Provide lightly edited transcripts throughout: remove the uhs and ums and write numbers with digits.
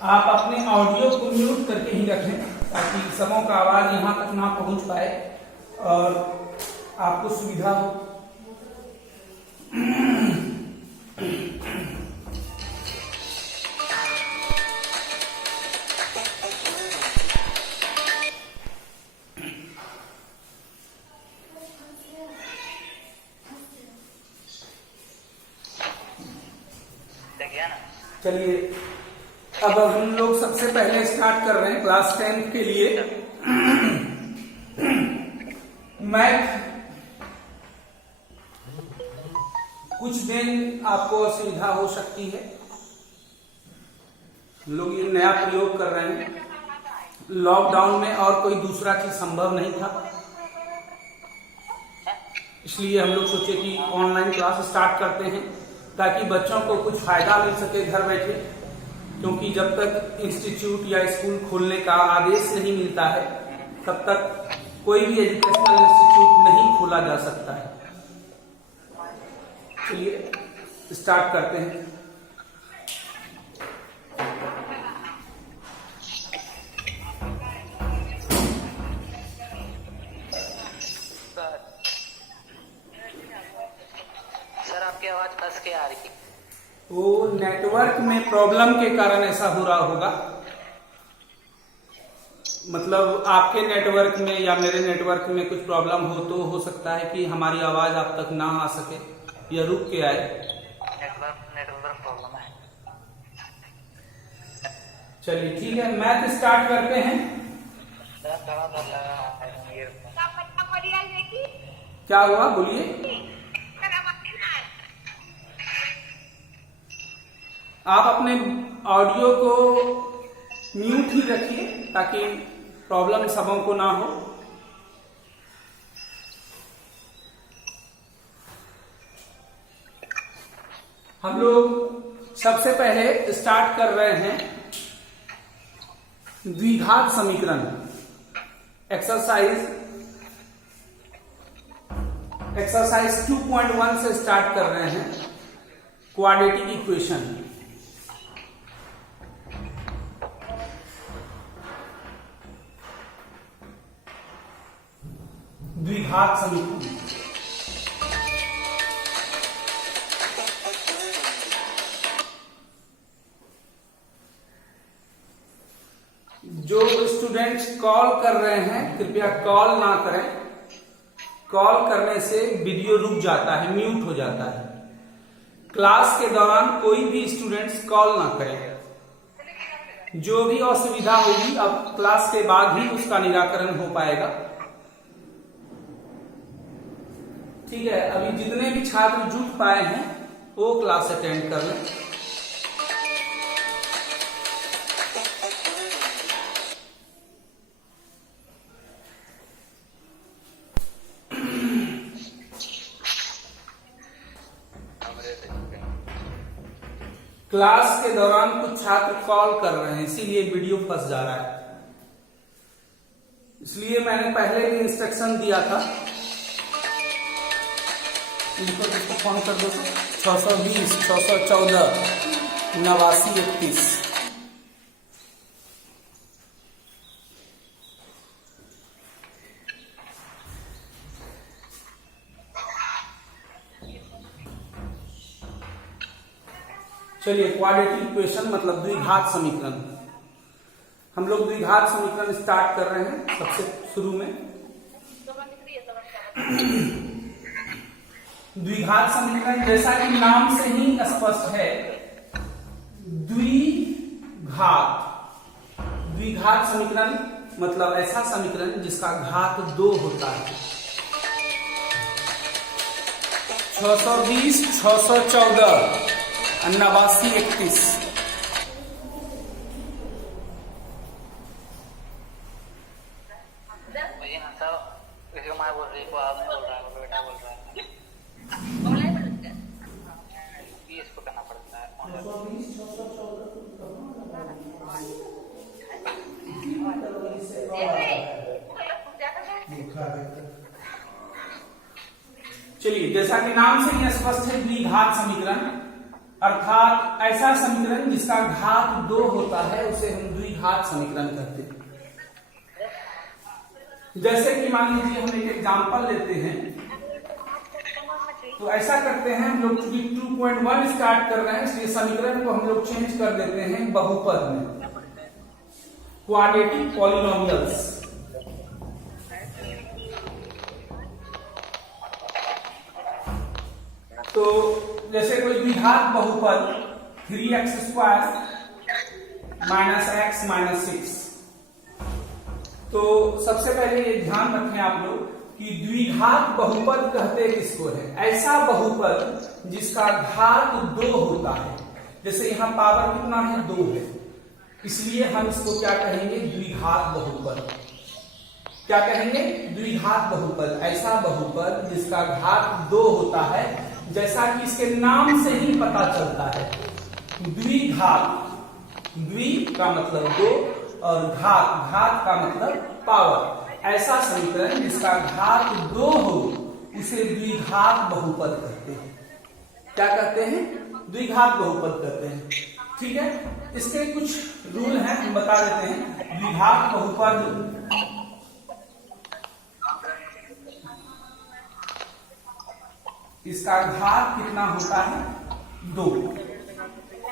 आप अपने ऑडियो को म्यूट करके ही रखें ताकि सबों का आवाज यहाँ तक ना पहुंच पाए और आपको सुविधा हो। चलिए अब हम लोग सबसे पहले स्टार्ट कर रहे हैं क्लास 10 के लिए मैथ। कुछ दिन आपको असुविधा हो सकती है, लोग ये नया प्रयोग कर रहे हैं। लॉकडाउन में और कोई दूसरा चीज संभव नहीं था, इसलिए हम लोग सोचे कि ऑनलाइन क्लास स्टार्ट करते हैं ताकि बच्चों को कुछ फायदा मिल सके घर बैठे, क्योंकि जब तक इंस्टीट्यूट या स्कूल खोलने का आदेश नहीं मिलता है तब तक कोई भी एजुकेशनल इंस्टीट्यूट नहीं खोला जा सकता है। चलिए स्टार्ट करते हैं। सर आपकी आवाज फंस के आ रही है। वो नेटवर्क में प्रॉब्लम के कारण ऐसा हो रहा होगा, मतलब आपके नेटवर्क में या मेरे नेटवर्क में कुछ प्रॉब्लम हो सकता है कि हमारी आवाज आप तक ना आ सके या रुक के आए। नेटवर्क प्रॉब्लम है। चलिए ठीक है, मैथ स्टार्ट करते हैं। क्या हुआ बोलिए। आप अपने ऑडियो को म्यूट ही रखिए ताकि प्रॉब्लम सबों को ना हो। हम लोग सबसे पहले स्टार्ट कर रहे हैं द्विघात समीकरण। एक्सरसाइज 2.1 से स्टार्ट कर रहे हैं, क्वाड्रेटिक इक्वेशन। द्विघात समीकरण। जो स्टूडेंट्स कॉल कर रहे हैं कृपया कॉल ना करें, कॉल करने से वीडियो रुक जाता है, म्यूट हो जाता है। क्लास के दौरान कोई भी स्टूडेंट्स कॉल ना करें। जो भी असुविधा होगी अब क्लास के बाद ही उसका निराकरण हो पाएगा। ठीक है, अभी जितने भी छात्र जुट पाए हैं वो क्लास अटेंड कर लें। क्लास के दौरान कुछ छात्र कॉल कर रहे हैं इसीलिए वीडियो फंस जा रहा है। इसलिए मैंने पहले भी इंस्ट्रक्शन दिया था, इनको फोन कर दो 620 614 8931। चलिए क्वाड्रेटिक इक्वेशन मतलब द्विघात समीकरण। हम लोग द्विघात समीकरण स्टार्ट कर रहे हैं सबसे शुरू में। द्विघात समीकरण जैसा कि नाम से ही स्पष्ट है, द्विघात समीकरण मतलब ऐसा समीकरण जिसका घात 2 होता है। 620 614 8931। माँ बोल रही है, बोल रहा है, बेटा बोल रहा है। इसको करना पड़ता है। चलिए जैसा कि नाम से ही स्पष्ट है द्विघात समीकरण अर्थात ऐसा समीकरण जिसका घात 2 होता है उसे हम द्विघात समीकरण कहते हैं। जैसे कि मान लीजिए हम एक एग्जांपल लेते हैं, तो ऐसा करते हैं हम लोग, चूंकि 2.1 स्टार्ट कर रहे हैं इसलिए समीकरण को हम लोग चेंज कर देते हैं बहुपद में, क्वाड्रेटिक पॉलिनोमियल्स। तो जैसे कोई द्विघात बहुपद 3x² माइनस x माइनस 6, तो सबसे पहले ये ध्यान रखें आप लोग कि द्विघात बहुपद कहते किसको है? ऐसा बहुपद जिसका घात 2 होता है। जैसे यहाँ पावर कितना है? 2 है, इसलिए हम इसको क्या कहेंगे? द्विघात बहुपद। क्या कहेंगे? द्विघात बहुपद। ऐसा बहुपद जिसका घात 2 होता है, जैसा कि इसके नाम से ही पता चलता है, द्विघात। द्वि का मतलब 2 और घात, घात का मतलब पावर। ऐसा समीकरण जिसका घात 2 हो उसे द्विघात बहुपद कहते हैं। क्या कहते हैं? द्विघात बहुपद कहते हैं। ठीक है, इसके कुछ रूल हैं, हम बता देते हैं। द्विघात बहुपद इसका घात कितना होता है? 2।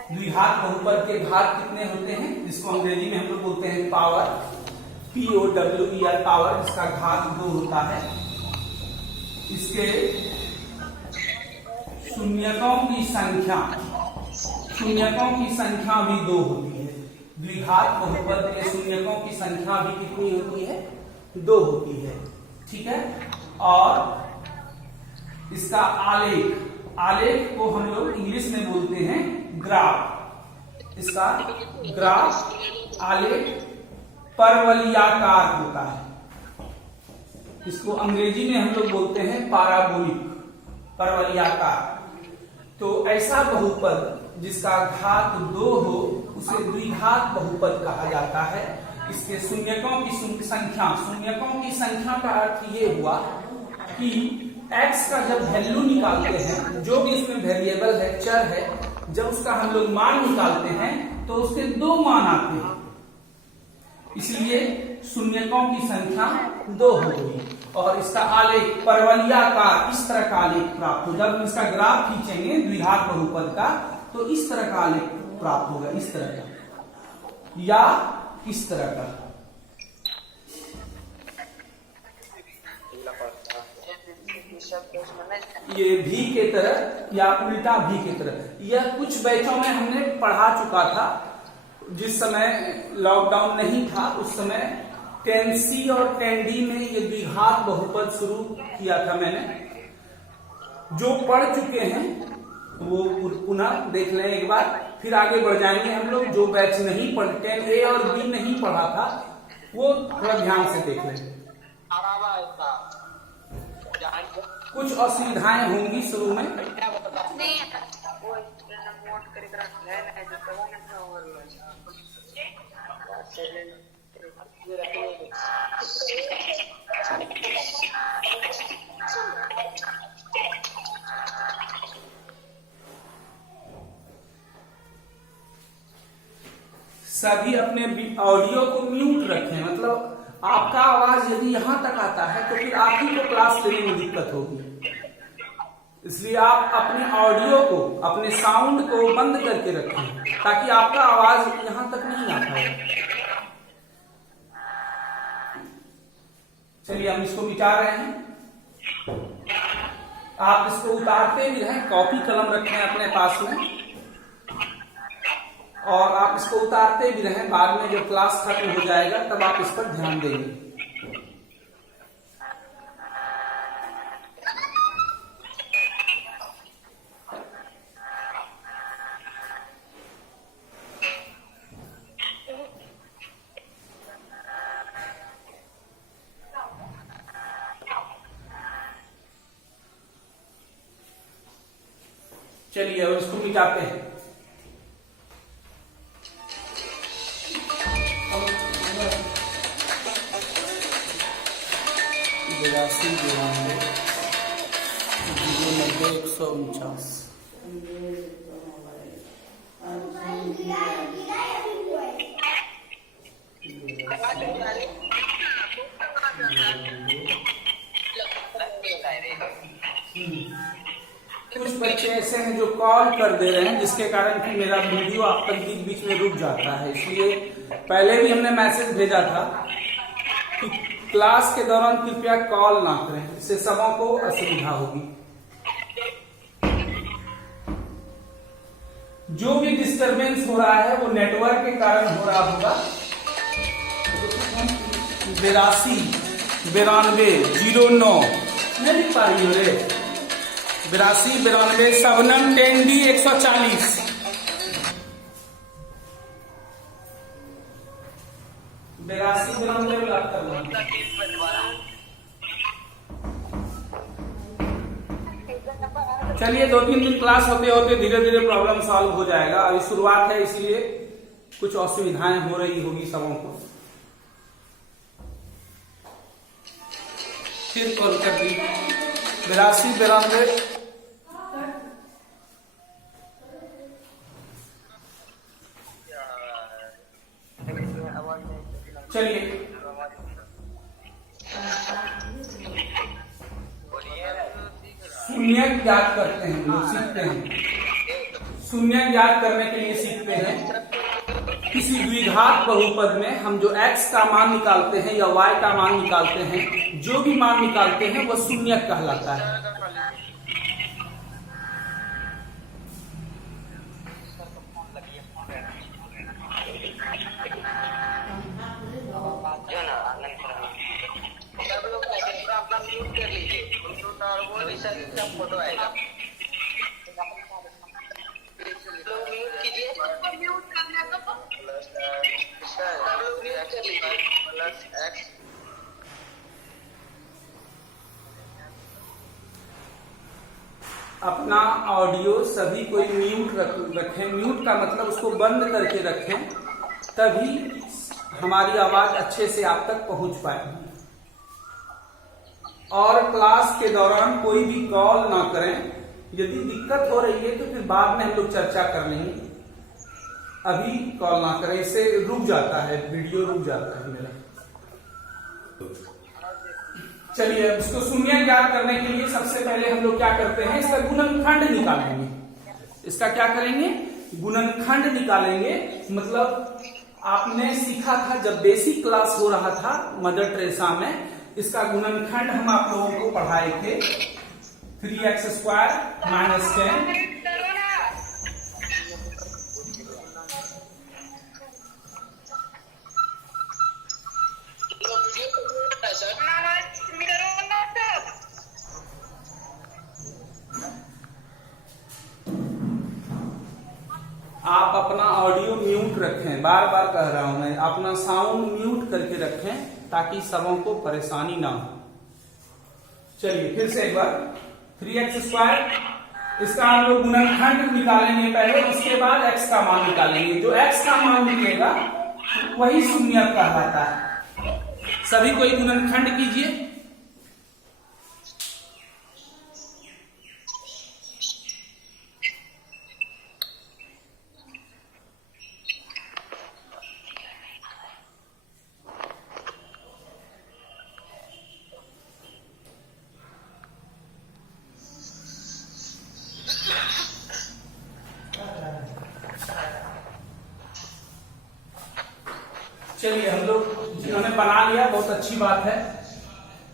द्विघात बहुपद के घात कितने होते हैं? जिसको अंग्रेजी में हम लोग बोलते हैं पावर, POWER, पावर, जिसका घात 2 होता है। इसके शून्यकों की संख्या भी 2 होती है। द्विघात बहुपद के शून्यकों की संख्या भी कितनी होती है? 2 होती है। ठीक है, और इसका आलेख को हम लोग इंग्लिश में बोलते हैं ग्राफ। इसका ग्राफ, आलेख परवलयाकार होता है। इसको अंग्रेजी में हम लोग बोलते हैं पाराबोलिक, परवलयाकार। तो ऐसा बहुपद जिसका घात 2 हो उसे द्विघात बहुपद कहा जाता है। इसके शून्यकों की संख्या का अर्थ ये हुआ कि x का जब वैल्यू निकालते हैं, जो भी इसमें वेरिएबल है, चर है, जब उसका हम लोग मान निकालते हैं तो उसके 2 मान आते हैं, इसलिए शून्यकों की संख्या 2 हो गई। और इसका आलेख परवलयाकार, इस तरह का आलेख प्राप्त हो। जब इसका ग्राफ खींचेंगे द्विघात बहुपद का तो इस तरह का आलेख प्राप्त होगा, इस तरह का या इस तरह का। ये भी के तरह या उल्टा भी के तरह। यह कुछ बैचों में हमने पढ़ा चुका था। जिस समय लॉकडाउन नहीं था उस समय 10C और 10D में ये द्विघात बहुपद शुरू किया था मैंने। जो पढ़ चुके हैं वो पुनः देख लें एक बार, फिर आगे बढ़ जाएंगे हम लोग। जो बैच नहीं पढ़, 10A और B नहीं पढ़ा था वो थोड़ा ध्यान से देख लें। कुछ असुविधाएं होंगी शुरू में। सभी अपने ऑडियो को म्यूट रखें, मतलब आपका आवाज यदि यहां तक आता है तो फिर आप ही को क्लास लेने में दिक्कत होगी। इसलिए आप अपने ऑडियो को, अपने साउंड को बंद करके रखें ताकि आपका आवाज यहां तक नहीं आता है। चलिए हम इसको मिटा रहे हैं। आप इसको उतारते भी रहें, कॉपी कलम रखें अपने पास में, और आप इसको उतारते भी रहें। बाद में जब क्लास खत्म हो जाएगा तब आप इस पर ध्यान देंगे। चलिए अब इसको मिटाते हैं। बिरासी 92 149 कॉल कर दे रहे हैं, जिसके कारण कि मेरा वीडियो आप तक बीच बीच में रुक जाता है। इसलिए पहले भी हमने मैसेज भेजा था कि क्लास के दौरान कृपया कॉल ना करें, इससे सबों को असुविधा होगी। जो भी डिस्टरबेंस हो रहा है वो नेटवर्क के कारण हो रहा होगा। 82 92 09 नहीं लिख पा रही हो रे। 82 92 7 10 D 140 82 92 ब्लॉक कर लो। चलिए 2-3 दिन क्लास होते होते धीरे धीरे प्रॉब्लम सॉल्व हो जाएगा। अभी शुरुआत है, इसलिए कुछ असुविधाएं हो रही होगी सबों को। फिर कॉल कर दी 82 92। चलिए शून्य याद करते हैं, लोग सीखते हैं। शून्य याद करने के लिए सीखते हैं। किसी द्विघात बहुपद में हम जो x का मान निकालते हैं या y का मान निकालते हैं, जो भी मान निकालते हैं वह शून्य कहलाता है। फोटो आएगा अपना ऑडियो सभी कोई म्यूट रखें। म्यूट का मतलब उसको बंद करके रखें, तभी हमारी आवाज अच्छे से आप तक पहुंच पाएगी। और क्लास के दौरान कोई भी कॉल ना करें। यदि दिक्कत हो रही है तो फिर बाद में हम लोग चर्चा कर लेंगे, अभी कॉल ना करें, इससे रुक जाता है, वीडियो रुक जाता है मेरा। चलिए अब इसको शून्य याद करने के लिए सबसे पहले हम लोग क्या करते हैं, इसका गुणनखंड निकालेंगे। इसका क्या करेंगे, गुणनखंड निकालेंगे। मतलब आपने सीखा था जब बेसिक क्लास हो रहा था मदर टेरेसा में, इसका गुणनखंड हम आप लोगों को पढ़ाए थे। 3x² - 10 आप अपना ऑडियो म्यूट रखें, बार बार कह रहा हूं मैं, अपना साउंड म्यूट करके रखें ताकि सबों को परेशानी ना हो। चलिए फिर से एक बार 3x², इसका हम लोग गुणनखंड निकालेंगे पहले, उसके बाद x का मान निकालेंगे। जो x का मान निकलेगा वही शून्य कहलाता है। सभी कोई गुणनखंड कीजिए। चलिए हम लोग जिन्होंने बना लिया बहुत अच्छी बात है।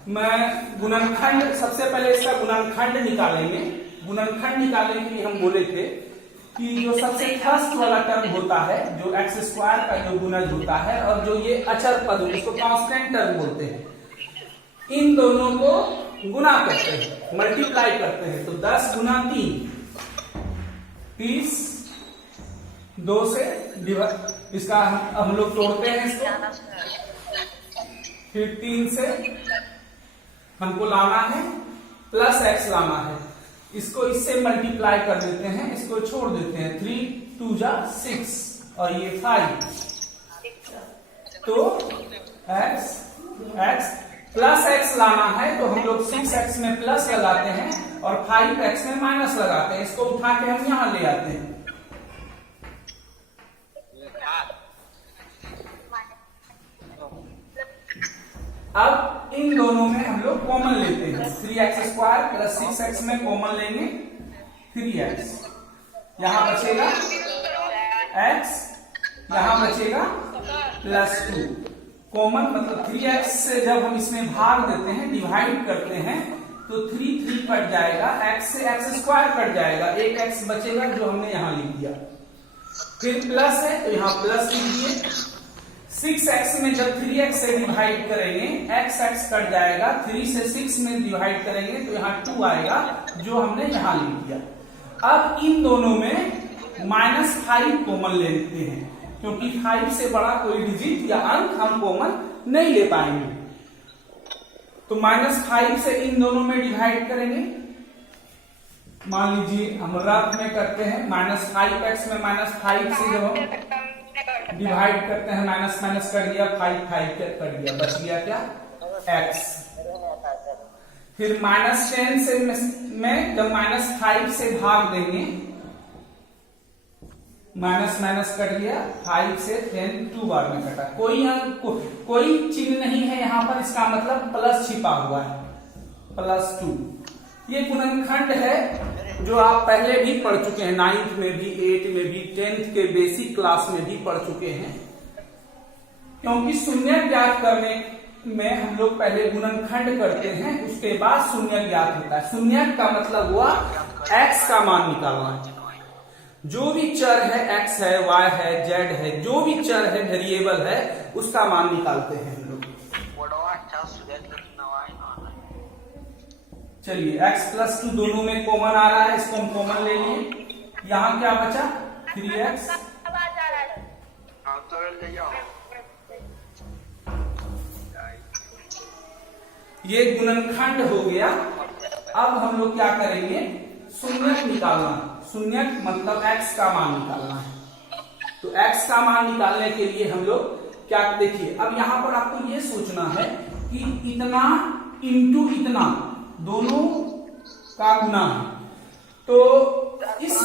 मैं गुणनखंड सबसे पहले इसका गुणनखंड निकालेंगे। गुणनखंड निकालने के लिए हम बोले थे कि जो सबसे फर्स्ट वाला टर्म होता है, जो x² का जो गुणज होता है, और जो ये अचर पद इसको कांस्टेंट टर्म बोलते हैं, इन दोनों को गुना करते हैं, मल्टीप्लाई करते हैं। तो 10 × 3 30, 2 से डिवाइड, इसका हम लोग तोड़ते हैं इसको, फिर 3 से हमको लाना है, प्लस x लाना है, इसको इससे मल्टीप्लाई कर देते हैं, इसको छोड़ देते हैं। 3 2 6 और ये 5, तो x प्लस x लाना है, तो हम लोग 6x में प्लस लगाते हैं और 5x में माइनस लगाते हैं। इसको उठा के हम यहां ले आते हैं। अब इन दोनों में हम लोग कॉमन लेते हैं। 3x² + 6x में कॉमन लेंगे 3x, यहाँ बचेगा x, यहाँ बचेगा +2। कॉमन मतलब 3x से जब हम इसमें भाग देते हैं, डिवाइड करते हैं, तो 3 कट जाएगा, x से x² कट जाएगा, एक x बचेगा जो हमने यहाँ लिख दिया। फिर प्लस है तो यहाँ प्लस लिखिए। 6x में जब 3x से डिवाइड करेंगे, x कट जाएगा, 3 से 6 में डिवाइड करेंगे तो यहाँ 2 आएगा जो हमने यहाँ लिख दिया। अब इन दोनों में -5 कॉमन लेते हैं, क्योंकि 5 से बड़ा कोई डिजिट या अंक हम कॉमन नहीं ले पाएंगे। तो -5 से इन दोनों में डिवाइड करेंगे। मान लीजिए हम रफ में करते हैं, -5x में -5 से जब हम डिवाइड करते हैं, माइनस माइनस कर दिया, 5 कर दिया, बच गया क्या x। फिर -10 से में जब -5 से भाग देंगे, माइनस माइनस कट गया, 5 से 10 2 बार में कटा, कोई चिन्ह नहीं है यहाँ पर, इसका मतलब प्लस छिपा हुआ है, +2। ये गुणनखंड है जो आप पहले भी पढ़ चुके हैं, 9th में भी, 8th में भी, 10th के बेसिक क्लास में भी पढ़ चुके हैं। क्योंकि शून्य ज्ञात करने में हम लोग पहले गुणनखंड करते हैं, उसके बाद शून्य ज्ञात होता है। शून्य का मतलब हुआ x का मान निकालना है। जो भी चर है, x है, y है, z है, जो भी चर है, वेरिएबल है, उसका मान निकालते हैं हम लोग। चलिए x +2 दोनों में कॉमन आ रहा है, इसको हम कॉमन ले लिए। यहाँ क्या बचा 3x, ये गुणनखंड हो गया। अब हम लोग क्या करेंगे, शून्यक निकालना। शून्यक मतलब x का मान निकालना है। तो x का मान निकालने के लिए हम लोग क्या, देखिए अब यहां पर आपको ये सोचना है कि इतना इंटू इतना दोनों का गुना है। तो इस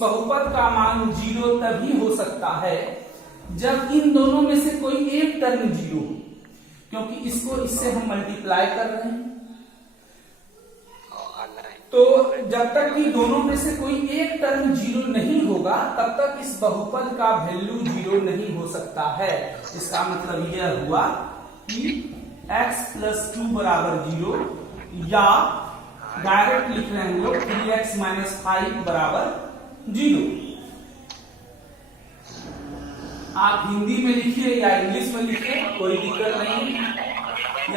बहुपद का मान 0 तभी हो सकता है जब इन दोनों में से कोई एक टर्म 0 हो, क्योंकि इसको इससे हम मल्टीप्लाई कर रहे हैं। तो जब तक कि दोनों में से कोई एक टर्म 0 नहीं होगा, तब तक इस बहुपद का वैल्यू 0 नहीं हो सकता है। इसका मतलब यह हुआ कि x +2 = 0, या डायरेक्ट लिख रहे हैं हम लोग 3x - 5 = 0। आप हिंदी में लिखिए या इंग्लिश में लिखिए, कोई दिक्कत नहीं है।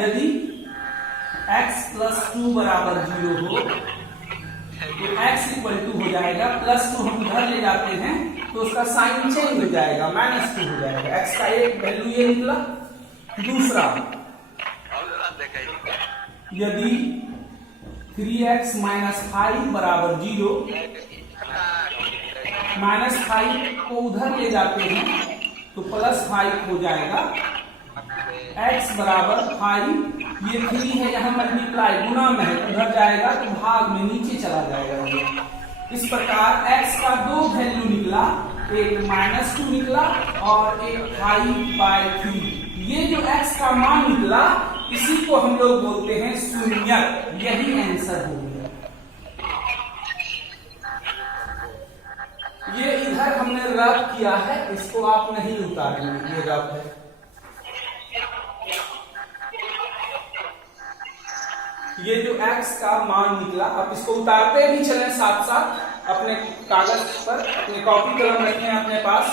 यदि x +2 = 0 हो तो x = हो जाएगा, +2 हम उधर ले जाते हैं तो उसका साइन चेंज हो जाएगा, -2 हो जाएगा। x का एक वैल्यू ये निकला। दूसरा, यदि 3x - 5 = 0, -5 को उधर ले जाते हैं तो +5 हो जाएगा। x = 5, ये 3 है, यहाँ मल्टीप्लाई गुना में है, उधर जाएगा तो भाग में नीचे चला जाएगा। इस प्रकार x का 2 वैल्यू निकला, एक -2 निकला और एक 5/3। ये जो x का मान निकला, इसी को हम लोग बोलते हैं शून्यक। यही आंसर हो गया। ये इधर हमने रब किया है, इसको आप नहीं उतारेंगे, ये रब है। ये जो x का मान निकला, अब इसको उतारते भी चलें साथ साथ, अपने कागज पर अपनी कॉपी कलम रखें अपने पास।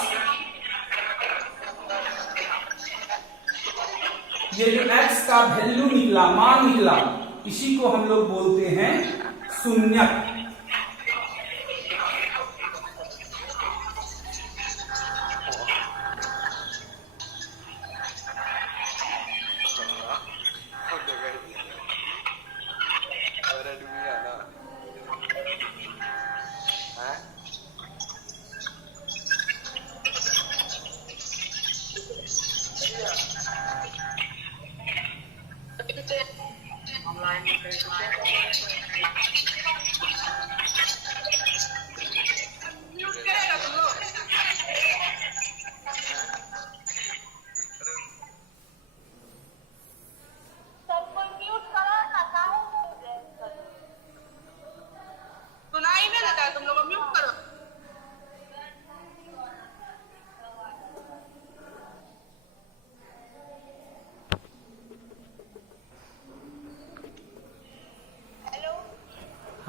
ये जो x का वैल्यू निकला, मान निकला, इसी को हम लोग बोलते हैं शून्यक।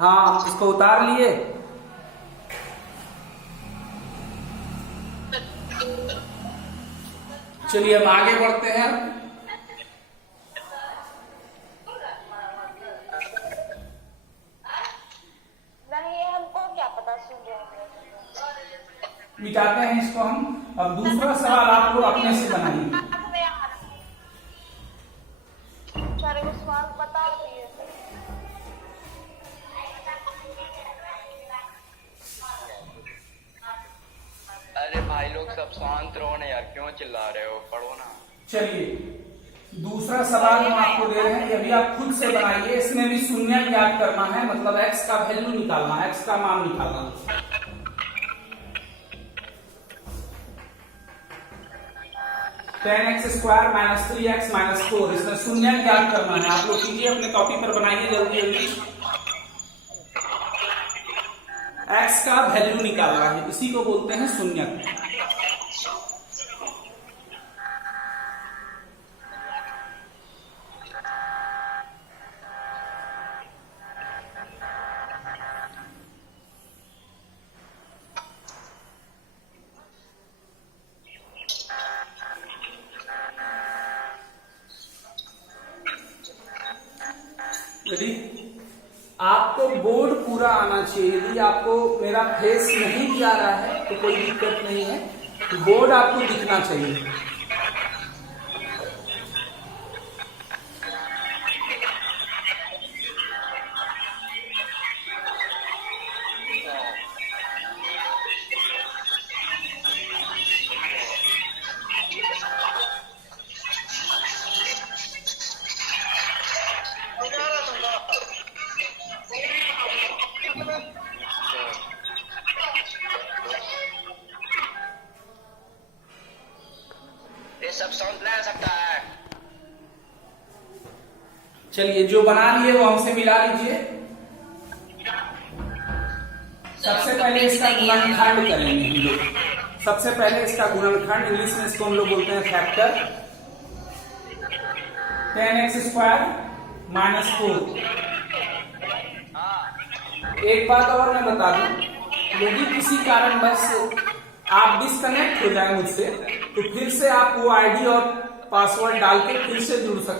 हाँ, इसको उतार लिए। चलिए हम आगे बढ़ते हैं। नहीं, हमको क्या पता सुन रहे मिटाते हैं इसको हम। अब दूसरा सवाल आप लोग अपने से बनाइए। सारे को सवाल बता दिए। अरे भाई लोग सब शांत रहो ना यार, क्यों चिल्ला रहे हो, पढ़ो ना। चलिए दूसरा सवाल हम आपको दे रहे हैं, ये भी आप खुद से बनाइए। इसमें भी शून्य ज्ञात करना है, मतलब x का वैल्यू निकालना है, x का मान निकालना है। 10x² - 3x - 4, इसमें शून्य ज्ञात करना है। आप लोग कीजिए, अपने कॉपी पर बनाइए जल्दी जल्दी। x का वैल्यू निकालना है, इसी को बोलते हैं शून्य। यदि आपको बोर्ड पूरा आना चाहिए, यदि आपको मेरा फेस नहीं भी आ रहा है तो कोई दिक्कत नहीं है, बोर्ड आपको दिखना चाहिए। ये सब साउंड ले सकता है। चलिए जो बना लिए वो हमसे मिला लीजिए। सबसे पहले इसका गुणनखंड करेंगे हम लोग। सबसे पहले इसका गुणनखंड, इंग्लिश में इसको हम लोग बोलते हैं फैक्टर। 10x² - 4। एक बात और मैं बता दूं, यदि किसी कारणवश आप डिस्कनेक्ट हो जाए मुझसे, तो फिर से आप वो आईडी और पासवर्ड डाल के फिर से जुड़ सकते हैं।